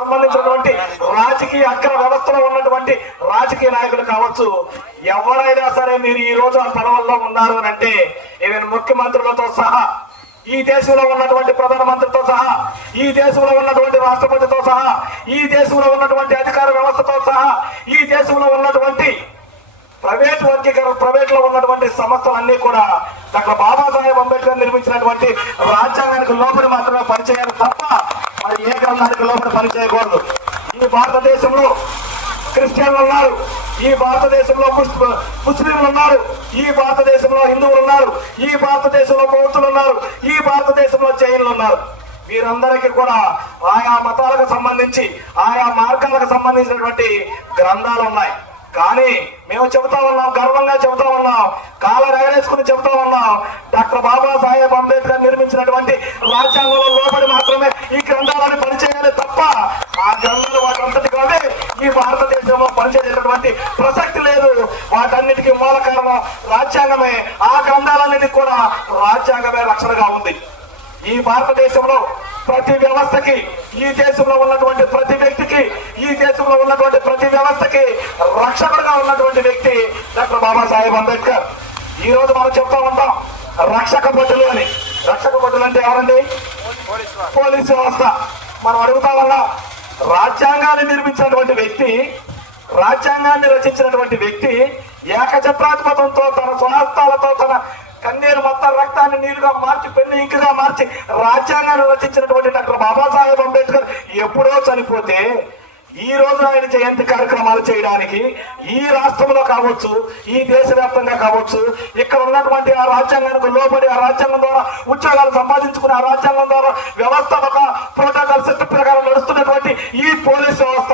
సంబంధించినటువంటి రాజకీయ అగ్ర వ్యవస్థలో ఉన్నటువంటి రాజకీయ నాయకులు కావచ్చు, ఎవరైనా సరే మీరు ఈ రోజు ఆ పదవుల్లో ఉన్నారు అని అంటే ఈవెన్ ముఖ్యమంత్రులతో సహా, ఈ దేశంలో ఉన్నటువంటి ప్రధానమంత్రితో సహా, ఈ దేశంలో ఉన్నటువంటి రాష్ట్రపతితో సహా, ఈ దేశంలో ఉన్నటువంటి అధికార వ్యవస్థతో సహా, ఈ దేశంలో ఉన్నటువంటి ప్రైవేట్ లో ఉన్నటువంటి సంస్థలన్నీ కూడా డాక్టర్ బాబాసాహెబ్ అంబేద్కర్ నిర్మించినటువంటి రాజ్యాంగానికి లోపలి మాత్రమే పనిచేయాలి తప్ప మరి ఏ గ్రంథానికి లోపల పనిచేయకూడదు. ఈ భారతదేశంలో క్రిస్టియన్లు ఉన్నారు, ఈ భారతదేశంలో ముస్లింలు ఉన్నారు, ఈ భారతదేశంలో హిందువులు ఉన్నారు, ఈ భారతదేశంలో బౌద్ధులు ఉన్నారు, ఈ భారతదేశంలో జైన్లు ఉన్నారు. వీరందరికీ కూడా ఆయా మతాలకు సంబంధించి ఆయా మార్గాలకు సంబంధించినటువంటి గ్రంథాలు ఉన్నాయి. కానీ మేము చెబుతా ఉన్నాం, గర్వంగా చెబుతా ఉన్నాం, కాలం ఎగరేసుకుని చెబుతా ఉన్నాం, డాక్టర్ బాబాసాహెబ్ అంబేద్కర్ నిర్మించినటువంటి రాజ్యాంగంలో లోబడి మాత్రమే ఈ గ్రంథాలను పనిచేయాలి తప్ప ఆ గ్రంథాలు వాటంతటి కాదే ఈ భారతదేశంలో పనిచేసేటటువంటి ప్రసక్తి లేదు. వాటన్నిటికీ మూల కారణం రాజ్యాంగమే. ఆ గ్రంథాలన్నిటికీ కూడా రాజ్యాంగమే రక్షణగా ఉంది. ఈ భారతదేశంలో ప్రతి వ్యవస్థకి, ఈ దేశంలో ఉన్నటువంటి ప్రతి వ్యక్తికి, ఈ దేశంలో ఉన్నటువంటి ప్రతి వ్యవస్థకి రక్షకుడుగా ఉన్నటువంటి వ్యక్తి డాక్టర్ బాబాసాహెబ్ అంబేద్కర్. ఈ రోజు మనం చెప్తా ఉంటాం రక్షక భటులు అని. రక్షక భటులు అంటే ఎవరండి? పోలీసు వ్యవస్థ. మనం అడుగుతా ఉన్నాం, రాజ్యాంగాన్ని నిర్మించినటువంటి వ్యక్తి, రాజ్యాంగాన్ని రచించినటువంటి వ్యక్తి ఏకఛత్రాధిపతంతో తన స్వహస్తాలతో తన కన్నీరు మొత్తం రక్తాన్ని నీరుగా మార్చి పెన్ను ఇంకుగా మార్చి రాజ్యాంగాన్ని రచించినటువంటి డాక్టర్ బాబాసాహెబ్ అంబేద్కర్ ఎప్పుడో చనిపోతే ఈ రోజు ఆయన జయంతి కార్యక్రమాలు చేయడానికి ఈ రాష్ట్రంలో కావచ్చు, ఈ దేశవ్యాప్తంగా కావచ్చు, ఇక్కడ ఉన్నటువంటి ఆ రాజ్యాంగానికి లోబడి ఆ రాజ్యాంగం ద్వారా ఉద్యోగాలు సంపాదించుకుని ఆ రాజ్యాంగం ద్వారా వ్యవస్థ ఒక ప్రోటోకాల్ సిస్టమ్ ప్రకారం నడుస్తున్నటువంటి ఈ పోలీసు వ్యవస్థ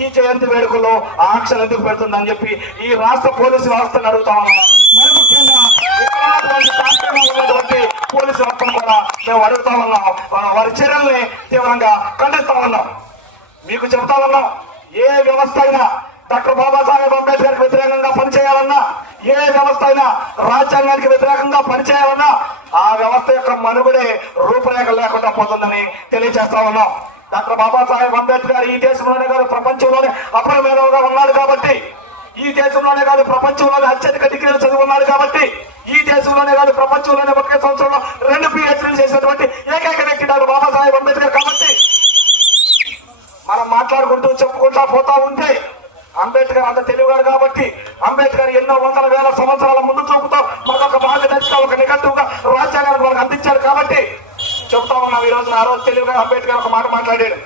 ఈ జయంతి వేడుకల్లో ఆంక్షలు ఎందుకు పెడుతుందని చెప్పి ఈ రాష్ట్ర పోలీసు వ్యవస్థను అడుగుతా ఉన్నాం. మరి ముఖ్యంగా ఉన్నటువంటి పోలీసు వ్యవస్థను కూడా మేము అడుగుతా ఉన్నాం, వారి చర్యల్ని తీవ్రంగా ఖండిస్తా ఉన్నాం. మీకు చెప్తా ఉన్నాం, ఏ వ్యవస్థ అయినా డాక్టర్ బాబాసాహెబ్ అంబేద్కర్ కి వ్యతిరేకంగా పనిచేయాలన్నా, ఏ వ్యవస్థ అయినా రాజ్యాంగానికి వ్యతిరేకంగా పనిచేయాలన్నా ఆ వ్యవస్థ యొక్క మనుగడే రూపురేఖ లేకుండా పోతుందని తెలియజేస్తా ఉన్నాం. డాక్టర్ బాబాసాహెబ్ అంబేద్కర్ ఈ దేశంలోనే కాదు ప్రపంచంలోనే అపరమేధంగా ఉన్నాడు కాబట్టి, ఈ దేశంలోనే కాదు ప్రపంచంలోనే అత్యధిక డిగ్రీలు చదివి ఉన్నాడు కాబట్టి, ఈ దేశంలోనే కాదు ప్రపంచంలోనే ఒకే సంవత్సరంలో 2 PhDలు చేసినటువంటి ఏకైక వ్యక్తి డాక్టర్ బాబాసాహెబ్ అంబేద్కర్ కాబట్టి మనం మాట్లాడుకుంటూ చెప్పుకుంటా పోతా ఉంటే అంబేద్కర్ అంత తెలివిగాడు కాబట్టి, అంబేద్కర్ ఎన్నో వందల వేల సంవత్సరాల ముందు చూపుతో మనకు ఒక మార్గదర్శిగా ఒక నిఘంటువుగా రాజ్యాంగాన్ని మనకు అందించాడు కాబట్టి చెప్తా ఉన్నాం. ఈ రోజు ఆ రోజు తెలివిగా అంబేద్కర్ ఒక మాట మాట్లాడాడు.